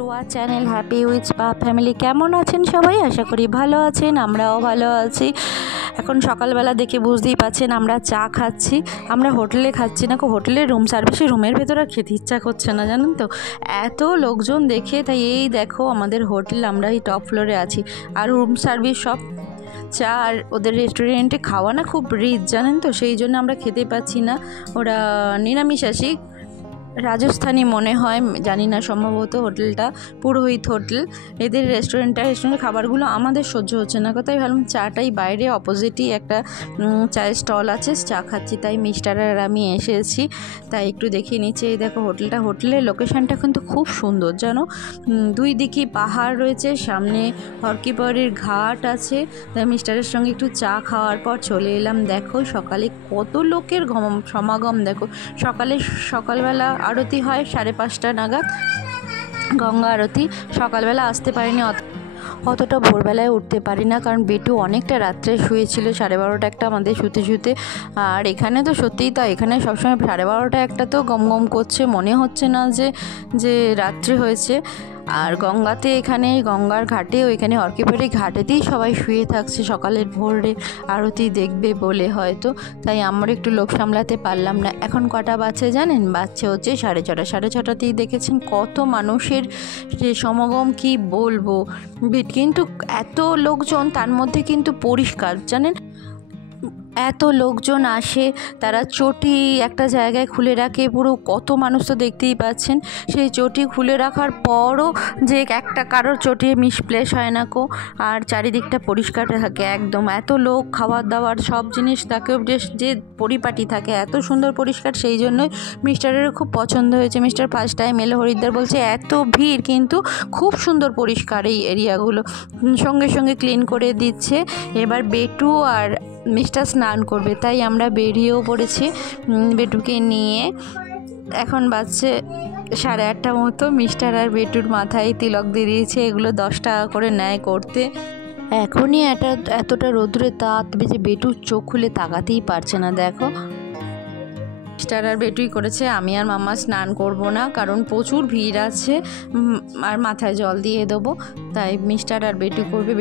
To our channel happy with spa family. কেমন আছেন সবাই? আশা করি ভালো আছেন, আমরাও ভালো আছি। এখন সকালবেলা দেখে বুঝতেই পারছেন আমরা চা খাচ্ছি। আমরা হোটেলে খাচ্ছি না, হোটেলের রুম সার্ভিসে রুমের ভেতরে খেতে ইচ্ছা করছে না, জানেন তো, এত লোকজন দেখে। তাই এই দেখো আমাদের হোটেল, আমরা এই টপ ফ্লোরে আছি, আর রুম সার্ভিস সব চা। আর ওদের রেস্টুরেন্টে খাওয়া না খুব রিচ, জানেন তো, সেই জন্য আমরা খেতে পাচ্ছি না। ওরা নিরামিষাশী, রাজস্থানী মনে হয়, জানি না, সম্ভবত হোটেলটা পুরোহিত হোটেল। এদের রেস্টুরেন্টের খাবারগুলো আমাদের সহ্য হচ্ছে না। কোথায় ভাবলাম চাটাই বাইরে অপোজিটই একটা চায়ের স্টল আছে, চা খাচ্ছি। তাই মিস্টার আর আমি এসেছি, তাই একটু দেখিয়ে নিচ্ছি। এই দেখো হোটেলটা, হোটেলের লোকেশানটা কিন্তু খুব সুন্দর, জানো, দুই দিকেই পাহাড় রয়েছে, সামনে হরকিপরির ঘাট আছে। তাই মিস্টারের সঙ্গে একটু চা খাওয়ার পর চলে এলাম। দেখো সকালে কত লোকের সমাগম, দেখো সকালবেলা আরতি হয় 5:30 নাগাদ, গঙ্গা আরতি। সকালবেলা আসতে পারিনি, অতটা ভোরবেলায় উঠতে পারি না, কারণ বেটু অনেকটা রাত্রে শুয়েছিল, 12:30 একটা আমাদের শুতে। আর এখানে তো সত্যিই তাই, এখানে সবসময় 12:30 একটা তো গম করছে, মনে হচ্ছে না যে রাত্রে হয়েছে। আর গঙ্গাতে, এখানে গঙ্গার ঘাটে, ওইখানে হরকিপরি ঘাটেতেই সবাই শুয়ে থাকছে সকালের ভোরে আরতি দেখবে বলে হয়তো। তাই আমরা একটু লোক সামলাতে পারলাম না। এখন কটা বাজছে জানেন? বাজছে হচ্ছে 6:30। 6:30তেই দেখেছেন কত মানুষের যে সমাগম, কি বলবো। কিন্তু এত লোকজন, তার মধ্যে কিন্তু পরিষ্কার, জানেন, এত লোকজন আসে, তারা চটি একটা জায়গায় খুলে রাখে, পুরো কত মানুষ তো দেখতেই পাচ্ছেন। সেই চটি খুলে রাখার পরও যে একটা কারোর চটি মিসপ্লেস হয় না কো, আর চারিদিকটা পরিষ্কার থাকে একদম। এত লোক, খাবার দাবার সব জিনিস তাকেও যে পরিপাটি থাকে, এত সুন্দর পরিষ্কার, সেই জন্যই মিস্টারেরও খুব পছন্দ হয়েছে। মিস্টার ফার্স্ট টাইম এলো হরিদ্বার, বলছে এত ভিড় কিন্তু খুব সুন্দর পরিষ্কার এই এরিয়াগুলো, সঙ্গে সঙ্গে ক্লিন করে দিচ্ছে। এবার বেটু আর মিস্টার স্নান করবে, তাই আমরা বেরিয়েও পড়েছি বেটুকে নিয়ে। এখন বাজছে 8:30 মতো। মিস্টার আর বেটুর মাথায় তিলক দিয়ে দিয়েছে, এগুলো 10 টাকা করে নেয় করতে। এখনই এতটা রোদ্রে তাপ যে বেটুর চোখ খুলে তাকাতেই পারছে না। দেখো মিস্টার আর বেটুই করেছে, আমি আর মামা স্নান করব না, কারণ প্রচুর ভিড় আছে আর মাথায় জল দিয়ে দেবো। তাই মিস্টার আর বেটু করবে।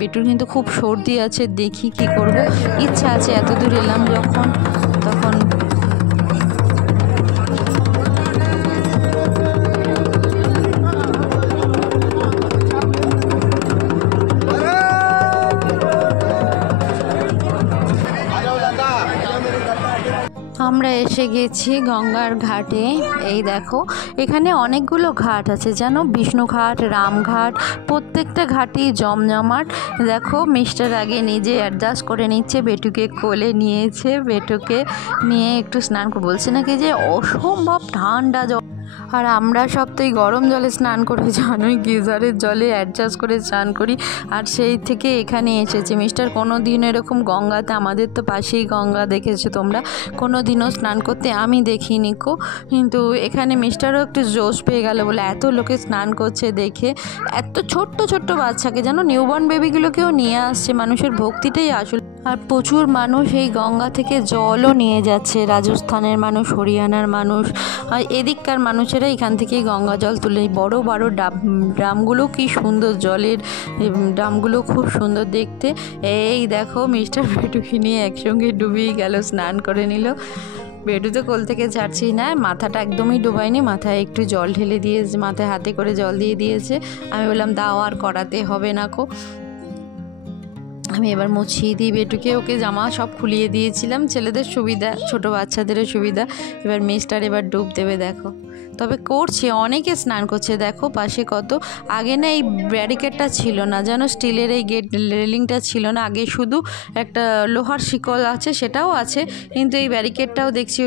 বেটুর কিন্তু খুব সর্দি আছে, দেখি কি করব, ইচ্ছা আছে, এত দূর এলাম যখন, তখন আমরা এসে গেছি গঙ্গার ঘাটে। এই দেখো এখানে অনেকগুলো ঘাট আছে, জানো, বিষ্ণুঘাট, রামঘাট, প্রত্যেকটা ঘাটই জমজমাট। দেখো মিস্টার আগে নিজে অ্যাডজাস্ট করে নিচ্ছে, বেটুকে কোলে নিয়েছে, বেটুকে নিয়ে একটু স্নান করে, বলছে নাকি যে অসম্ভব ঠান্ডা জল। আর আমরা সব তো এই গরম জলে স্নান করি, জানোই, গিজারের জলে অ্যাডজাস্ট করে স্নান করি। আর সেই থেকে এখানে এসেছে মিস্টার। কোনো দিন এরকম গঙ্গাতে, আমাদের তো পাশেই গঙ্গা, দেখেছো তোমরা, কোনো দিনও স্নান করতে আমি দেখিনি কো। কিন্তু এখানে মিস্টারও একটু জোশ পেয়ে গেল বলে, এত লোকে স্নান করছে দেখে। এত ছোট্ট ছোট্ট বাচ্চাকে, জানো, নিউবর্ন বেবিগুলোকেও নিয়ে আসছে, মানুষের ভক্তিটাই আসল। আর প্রচুর মানুষ এই গঙ্গা থেকে জলও নিয়ে যাচ্ছে, রাজস্থানের মানুষ, হরিয়ানার মানুষ, আর এদিককার মানুষেরা এখান থেকেই গঙ্গা জল তুলে। বড় বড় ড্রামগুলো কি সুন্দর, জলের ড্রামগুলো খুব সুন্দর দেখতে। এই দেখো মিস্টার বেটুকে নিয়ে একসঙ্গে ডুবিয়ে গেল, স্নান করে নিল। বেটু তো কোল থেকে ছাড়ছেই না, মাথাটা একদমই ডুবায়নি, মাথায় একটু জল ঢেলে দিয়েছে, মাথায় হাতে করে জল দিয়ে দিয়েছে। আমি বললাম দাও, আর করাতে হবে না কো। আমি এবার মুছিয়ে দিই বেটুকে, ওকে জামা সব খুলিয়ে দিয়েছিলাম, ছেলেদের সুবিধা, ছোটো বাচ্চাদেরও সুবিধা। এবার মিস্টার এবার ডুব দেবে, দেখো, তবে করছে, অনেকে স্নান করছে। দেখো পাশে কত, আগে না এই ব্যারিকেডটা ছিল না, যেন স্টিলের এই গেট রেলিংটা ছিল না, আগে শুধু একটা লোহার শিকল আছে, সেটাও আছে, কিন্তু এই ব্যারিকেডটাও দেখছি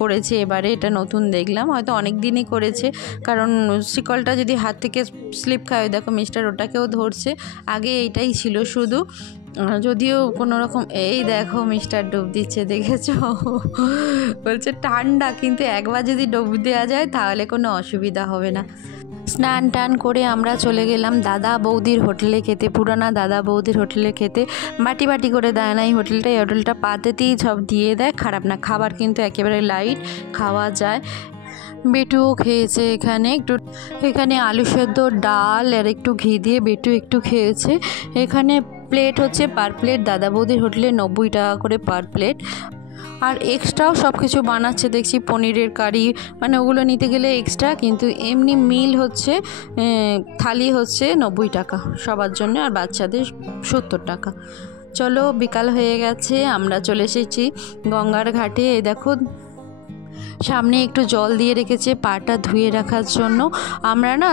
করেছে এবারে, এটা নতুন দেখলাম, হয়তো অনেক দিনই করেছে, কারণ শিকলটা যদি হাত থেকে স্লিপ খায়, দেখো মিস্টার ওটাকেও ধরছে, আগে এইটাই ছিল শুধু, যদিও কোনো রকম। এই দেখো মিস্টার ডুব দিচ্ছে, দেখেছো, বলছে ঠান্ডা, কিন্তু একবার যদি ডুব দেওয়া যায় তাহলে কোনো অসুবিধা হবে না। স্নান টান করে আমরা চলে গেলাম দাদা বৌদির হোটেলে খেতে, পুরানা দাদা বৌদির হোটেলে খেতে। বাটি বাটি করে দেয় না এই হোটেলটা পাতেতেই সব দিয়ে দেয়, খারাপ না, খাবার কিন্তু একেবারে লাইট, খাওয়া যায়। বেটুও খেয়েছে এখানে আলু সেদ্ধ, ডাল আর একটু ঘি দিয়ে বেটু একটু খেয়েছে। এখানে প্লেট হচ্ছে পার প্লেট দাদা বৌদির হোটেলে 90 টাকা করে পার প্লেট। আর এক্সট্রাও সব কিছু বানাচ্ছে দেখছি, পনিরের কারি, মানে ওগুলো নিতে গেলে এক্সট্রা, কিন্তু এমনি মিল হচ্ছে থালি হচ্ছে 90 টাকা সবার জন্য, আর বাচ্চাদের 70 টাকা। চলো বিকাল হয়ে গেছে, আমরা চলে এসেছি গঙ্গার ঘাটে। এই দেখো সামনে একটু জল দিয়ে রেখেছে পাটা ধুয়ে রাখার জন্য। আমরা না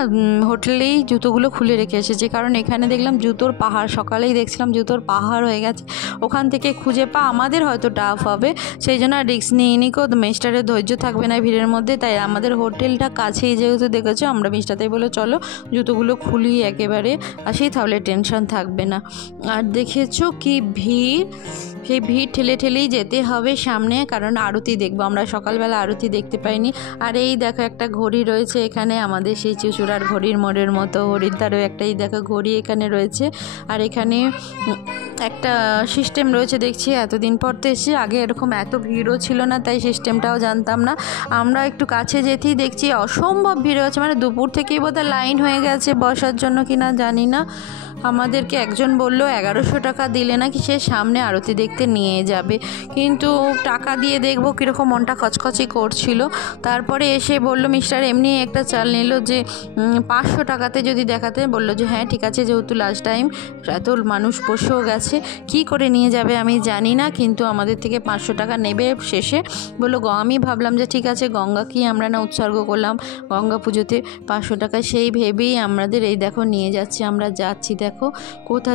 হোটেলেই জুতোগুলো খুলে রেখে এসেছি, কারণ এখানে দেখলাম জুতোর পাহাড়, সকালেই দেখছিলাম জুতোর পাহাড় হয়ে গেছে, ওখান থেকে খুঁজে আমাদের হয়তো টাফ হবে, সেই জন্য রিস্ক নিয়ে নিকো, মিস্টারের ধৈর্য থাকবে না ভিড়ের মধ্যে। তাই আমাদের হোটেলটা কাছেই যেহেতু দেখেছো, আমরা মিস্টারটাই বলে চলো জুতোগুলো খুলি একেবারে আসি, তাহলে টেনশন থাকবে না। আর দেখেছো কি ভিড়, সেই ভিড় ঠেলে ঠেলেই যেতে হবে সামনে, কারণ আরতি দেখবো। আমরা সকালবেলা আরতি দেখতে পাইনি। আর এই দেখো একটা ঘড়ি রয়েছে এখানে, আমাদের সেই চুচুড়ার ঘড়ির মোড়ের মতো হরিদ্বারও একটাই দেখো ঘড়ি এখানে রয়েছে। আর এখানে একটা সিস্টেম রয়েছে দেখছি, এতদিন পর তো এসে, আগে এরকম এত ভিড়ও ছিল না, তাই সিস্টেমটাও জানতাম না। আমরা একটু কাছে যেতেই দেখছি অসম্ভব ভিড় হয়েছে, মানে দুপুর থেকেই বোধহয় লাইন হয়ে গেছে বসার জন্য কিনা জানি না। আমাদেরকে একজন বলল 1100 টাকা দিলে নাকি সে সামনে আরতি দেখতে নিয়ে যাবে, কিন্তু টাকা দিয়ে দেখবো কীরকম মনটা খচখচি করছিল। তারপরে এসে বলল মিস্টার এমনি একটা চাল নিল যে 500 টাকাতে যদি দেখাতে, বললো যে হ্যাঁ ঠিক আছে, যেহেতু লাস্ট টাইম এত মানুষ বসেও গেছে, কি করে নিয়ে যাবে আমি জানি না, কিন্তু আমাদের থেকে 500 টাকা নেবে শেষে। বললো আমি ভাবলাম যে ঠিক আছে, গঙ্গা কি আমরা না উৎসর্গ করলাম গঙ্গা পুজোতে, 500 টাকা সেই ভেবেই আমাদের এই দেখো নিয়ে যাচ্ছে। আমরা যাচ্ছি দেখো কোথা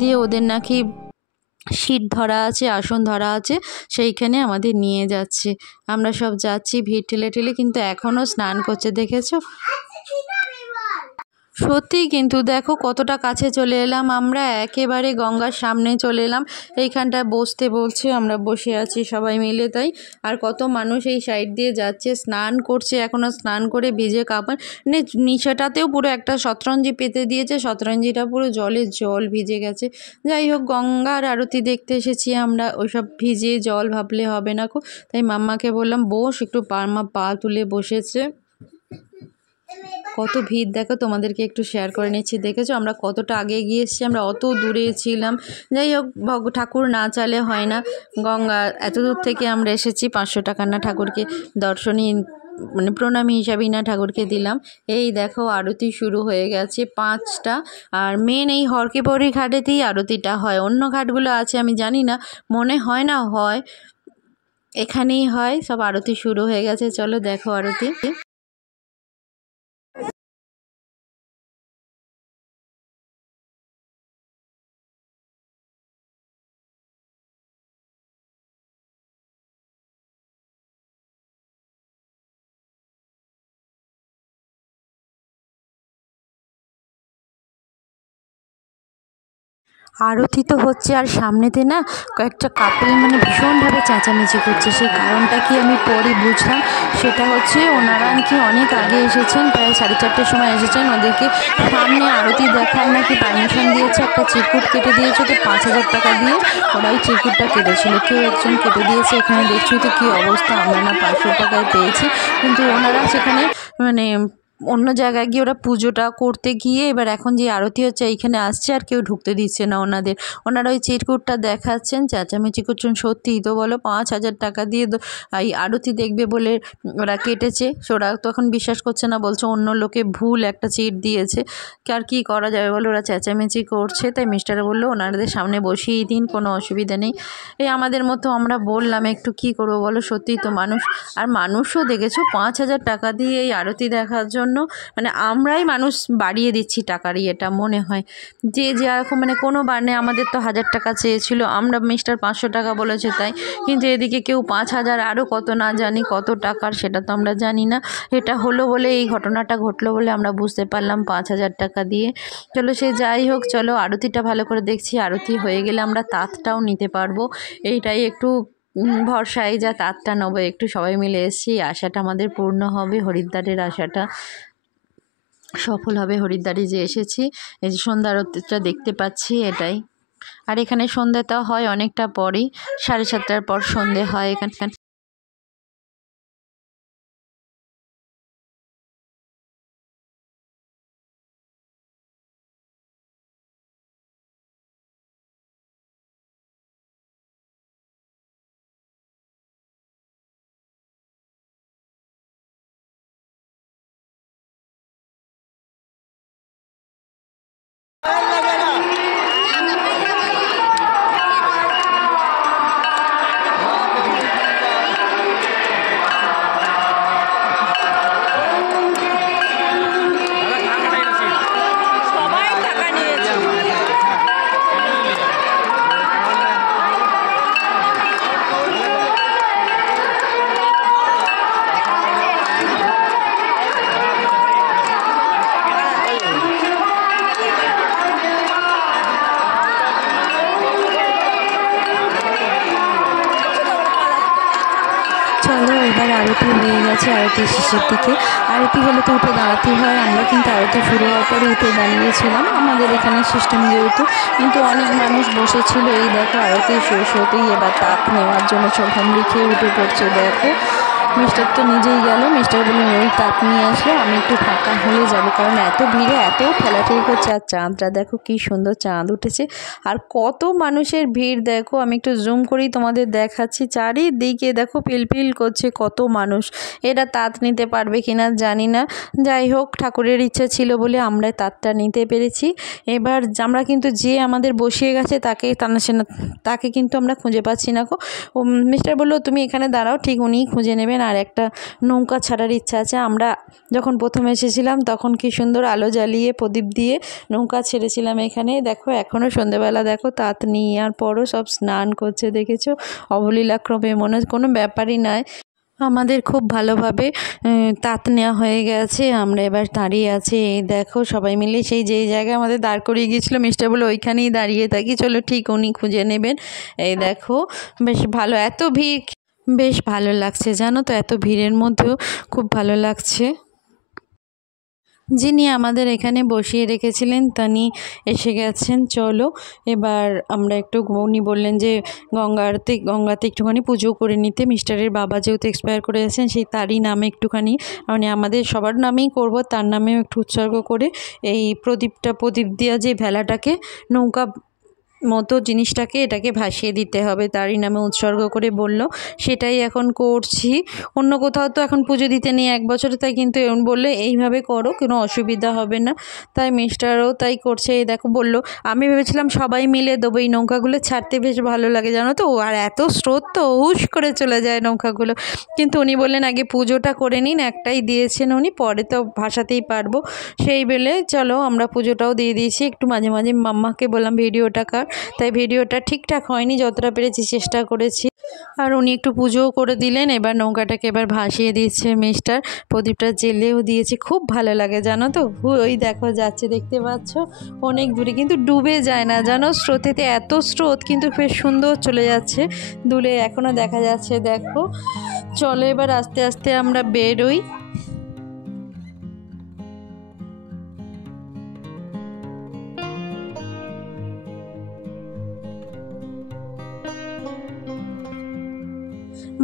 দিয়ে ওদের নাকি সিট ধরা আছে, আসন ধরা আছে, সেইখানে আমাদের নিয়ে যাচ্ছে। আমরা সব যাচ্ছি ভিড় ঠেলে ঠেলে, কিন্তু এখনও স্নান করছে দেখেছো সত্যি, কিন্তু দেখো কতটা কাছে চলে এলাম আমরা, একেবারে গঙ্গার সামনে চলে এলাম। এইখানটায় বসতে বলছে, আমরা বসে আছি সবাই মিলে তাই। আর কত মানুষ এই সাইড দিয়ে যাচ্ছে, স্নান করছে, এখনও স্নান করে ভিজে কাপড়, মানে নিচেটাতেও পুরো একটা শতরঞ্জি পেতে দিয়েছে, শতরঞ্জিটা পুরো জল ভিজে গেছে। যাই হোক, গঙ্গার আরতি দেখতে এসেছি আমরা, ওইসব ভিজে জল ভাবলে হবে না। তাই মাম্মাকে বললাম বস একটু, মা পা তুলে বসেছে। কত ভিড় দেখো, তোমাদেরকে একটু শেয়ার করে নিচ্ছি। দেখেছো আমরা কতটা আগে গিয়ে এসেছি, আমরা অত দূরে ছিলাম। যাই হোক, ঠাকুর না চালে হয় না, গঙ্গা এত দূর থেকে আমরা এসেছি, 500 টাকা না ঠাকুরকে দর্শনী মানে প্রণামী হিসাবেই না ঠাকুরকে দিলাম। এই দেখো আরতি শুরু হয়ে গেছে 5টা। আর মেন এই হরকিপৌরি ঘাটেতেই আরতিটা হয়, অন্য ঘাটগুলো আছে আমি জানি না, মনে হয় না হয়, এখানেই হয়। সব আরতি শুরু হয়ে গেছে, চলো দেখো আরতি। আরতি তো হচ্ছে, আর সামনেতে না কয়েকটা কাপল মানে ভীষণভাবে চেঁচামেচি করছে, সেই কারণটা কি আমি পরে বুঝলাম। সেটা হচ্ছে ওনারা নাকি অনেক আগে এসেছেন, প্রায় 4:30টার সময় এসেছেন, ওদেরকে সামনে আরতি দেখার নাকি পারমিশন দিয়েছে, একটা চিরকুট কেটে দিয়েছে, তো 5000 টাকা দিয়ে ওরা ওই চিরকুটটা কেটেছিল, কেউ একজন কেটে দিয়েছে। এখানে দেখছি তো কী অবস্থা, আমরা না 500 টাকায় পেয়েছি, কিন্তু ওনারা সেখানে মানে অন্য জায়গায় গিয়ে ওরা পুজোটা করতে গিয়ে এবার এখন যে আরতি হচ্ছে এইখানে আসছে, আর কেউ ঢুকতে দিচ্ছে না ওনাদের। ওনারা ওই চিরকুটটা দেখাচ্ছেন, চেঁচামেচি করছেন। সত্যিই তো বলো, 5000 টাকা দিয়ে এই আরতি দেখবে বলে ওরা কেটেছে, ওরা তখন বিশ্বাস করছে না, বলছে অন্য লোকে ভুল একটা চিট দিয়েছে। আর কী করা যাবে বলো, ওরা চেঁচামেচি করছে। তাই মিস্টারে বললো ওনাদের সামনে বসিয়েই দিন, কোনো অসুবিধা নেই। এই আমাদের মতো আমরা বললাম একটু কী করবো বলো, সত্যিই তো মানুষ। আর মানুষও দেখেছো 5000 টাকা দিয়ে এই আরতি দেখার জন্য, মানে আমরাই মানুষ বাড়িয়ে দিচ্ছি টাকার ইয়েটা মনে হয়, যে যেরকম মানে কোনো বানে আমাদের তো 1000 টাকা চেয়েছিল, আমরা মিস্টার 500 টাকা বলেছে তাই, কিন্তু এদিকে কেউ 5000, আরও কত না জানি কত টাকার, সেটা তো আমরা জানি না। এটা হলো বলে, এই ঘটনাটা ঘটলো বলে আমরা বুঝতে পারলাম 5000 টাকা দিয়ে। চলো সে যাই হোক, চলো আরতিটা ভালো করে দেখছি, আরতি হয়ে গেলে আমরা তাঁতটাও নিতে পারবো, এইটাই একটু ভরসায়, যা তাঁতটা নেবো একটু, সবাই মিলে এসেছি, আশাটা আমাদের পূর্ণ হবে, হরিদ্বারের আশাটা সফল হবে। হরিদ্বারে যে এসেছি, এই যে সন্ধ্যা আরতিটা দেখতে পাচ্ছি এটাই। আর এখানে সন্ধ্যাটা হয় অনেকটা পরেই, 7:30টার পর সন্ধে হয় এখানে। গেছে আরতি শেষের দিকে। আরতি হলে তো উঠে দাঁড়াতে হয়, আমরা কিন্তু আরতি শুরু হওয়ার পরে উঠে দাঁড়িয়েছিলাম আমাদের এখানে সিস্টেম যেহেতু। কিন্তু অনেক মানুষ বসেছিল। এই দেখো আরতি শেষ হতেই এবার তাক নেওয়ার জন্য সব ফ্যামিলি খেয়ে উঠে পড়ছে। দেখো মিস্টার তো নিজেই গেল, মিস্টার বললেন ওই তাপ নিয়ে আসলো, আমি একটু ফাঁকা হলে যাব, কারণ এত ভিড়ে এত ঠেলাঠেলি করছে। আর চাঁদটা দেখো কি সুন্দর চাঁদ উঠেছে, আর কত মানুষের ভিড় দেখো। আমি একটু জুম করেই তোমাদের দেখাচ্ছি, চারিদিকে দেখো পিলপিল করছে কত মানুষ। এরা তাঁত নিতে পারবে কিনা জানি না, যাই হোক ঠাকুরের ইচ্ছা ছিল বলে আমরা তাঁতটা নিতে পেরেছি। এবার আমরা কিন্তু যে আমাদের বসিয়ে গেছে তাকে কিন্তু আমরা খুঁজে পাচ্ছি না গো। মিস্টার বললো তুমি এখানে দাঁড়াও, ঠিক উনিই খুঁজে নেবেন। আর একটা নৌকা ছাড়ার ইচ্ছা আছে। আমরা যখন প্রথমে এসেছিলাম তখন কি সুন্দর আলো জ্বালিয়ে প্রদীপ দিয়ে নৌকা ছেড়েছিলাম এখানে। দেখো এখনও সন্ধ্যেবেলা দেখো তাঁত নিয়ে আর পরও সব স্নান করছে, দেখেছো অবলীলাক্রমে, মনে কোনো ব্যাপারই নয়। আমাদের খুব ভালোভাবে তাঁত নেওয়া হয়ে গেছে। আমরা এবার দাঁড়িয়ে আছি, এই দেখো সবাই মিলে সেই যেই জায়গায় আমাদের দাঁড় করিয়ে গিয়েছিলো মিস্টার বলে ওইখানেই দাঁড়িয়ে থাকি, চলো ঠিক উনি খুঁজে নেবেন। এই দেখো বেশ ভালো, এত ভিড় বেশ ভালো লাগছে জানো তো, এত ভিড়ের মধ্যেও খুব ভালো লাগছে। যিনি আমাদের এখানে বসিয়ে রেখেছিলেন তিনি এসে গেছেন। চলো এবার আমরা একটু, উনি বললেন যে গঙ্গাতে একটুখানি পুজো করে নিতে। মিস্টারের বাবা যেহেতু এক্সপায়ার করে গেছেন, সেই তারই নামে একটুখানি, মানে আমাদের সবার নামেই করব, তার নামেও একটু উৎসর্গ করে এই প্রদীপ দেওয়া যে ভেলাটাকে, নৌকা মতো জিনিসটাকে, এটাকে ভাসিয়ে দিতে হবে, তারই নামে উৎসর্গ করে বলল। সেটাই এখন করছি। অন্য কোথাও তো এখন পুজো দিতে নেই 1 বছরে, তাই কিন্তু এমন বললে এইভাবে করো, কোনো অসুবিধা হবে না। তাই মিস্টারও তাই করছে। এই দেখো বললো, আমি ভেবেছিলাম সবাই মিলে দেবো, এই নৌকাগুলো ছাড়তে বেশ ভালো লাগে জানো তো, আর এত স্রোত তো হুশ করে চলে যায় নৌকাগুলো। কিন্তু উনি বললেন আগে পুজোটা করে নিন, একটাই দিয়েছেন উনি, পরে তো ভাসাতেই পারবো। সেই বেলে চলো আমরা পুজোটাও দিয়ে দিয়েছি। একটু মাঝে মাঝে মাম্মাকে বললাম ভিডিওটা কর, তাই ভিডিওটা ঠিকঠাক হয়নি, যতটা পেরেছি চেষ্টা করেছি। আর উনি একটু পুজোও করে দিলেন। এবার নৌকাটাকে এবার ভাসিয়ে দিচ্ছে মিস্টার, প্রদীপটা জেলেও দিয়েছে। খুব ভালো লাগে জানো তো, ওই দেখো যাচ্ছে, দেখতে পাচ্ছ অনেক দূরে, কিন্তু ডুবে যায় না জানো, স্রোতেতে এত স্রোত কিন্তু বেশ সুন্দর চলে যাচ্ছে, দূরে এখনও দেখা যাচ্ছে। দেখো চলো এবার আস্তে আস্তে আমরা বেরোই।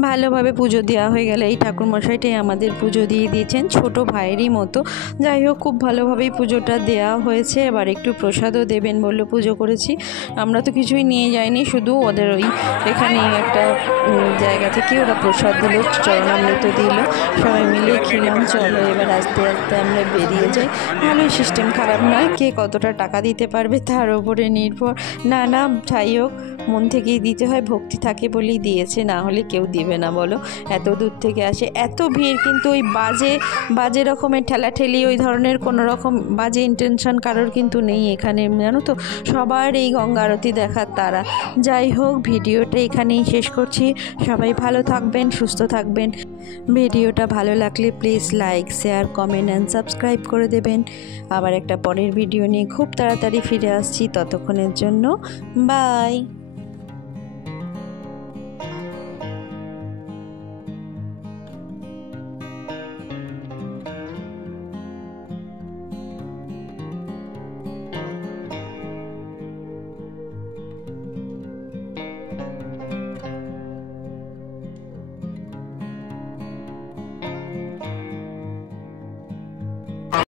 ভালোভাবে পুজো দেওয়া হয়ে গেলে, এই ঠাকুরমশাইটাই আমাদের পুজো দিয়ে দিয়েছেন, ছোট ভাইয়েরই মতো। যাই হোক খুব ভালোভাবেই পুজোটা দেওয়া হয়েছে। এবার একটু প্রসাদও দেবেন বললো, পুজো করেছি। আমরা তো কিছুই নিয়ে যাইনি, শুধু ওদের ওই এখানে একটা জায়গা থেকে ওরা প্রসাদ দিল, চরণামৃত দিল, সবাই মিলে খেলাম। চলো এবার আস্তে আস্তে আমরা বেরিয়ে যাই। ভালোই সিস্টেম, খারাপ নয়। কে কতটা টাকা দিতে পারবে তার উপরে নির্ভর। না যাই হোক মন থেকেই দিতে হয়, ভক্তি থাকে বলেই দিয়েছে, না হলে কেউ দিবে না বলো। এত দূর থেকে আসে, এত ভিড়, কিন্তু ওই বাজে রকমের ঠেলাঠেলি, ওই ধরনের কোনো রকম বাজে ইন্টেনশন কারোর কিন্তু নেই এখানে জানো তো, সবার এই গঙ্গা আরতি দেখার তারা। যাই হোক ভিডিওটা এখানেই শেষ করছি। সবাই ভালো থাকবেন, সুস্থ থাকবেন। ভিডিওটা ভালো লাগলে please like, share, comment and subscribe করে দেবেন। আবার একটা পরের ভিডিও নিয়ে খুব তাড়াতাড়ি ফিরে আসছি, ততক্ষণের জন্য বাই।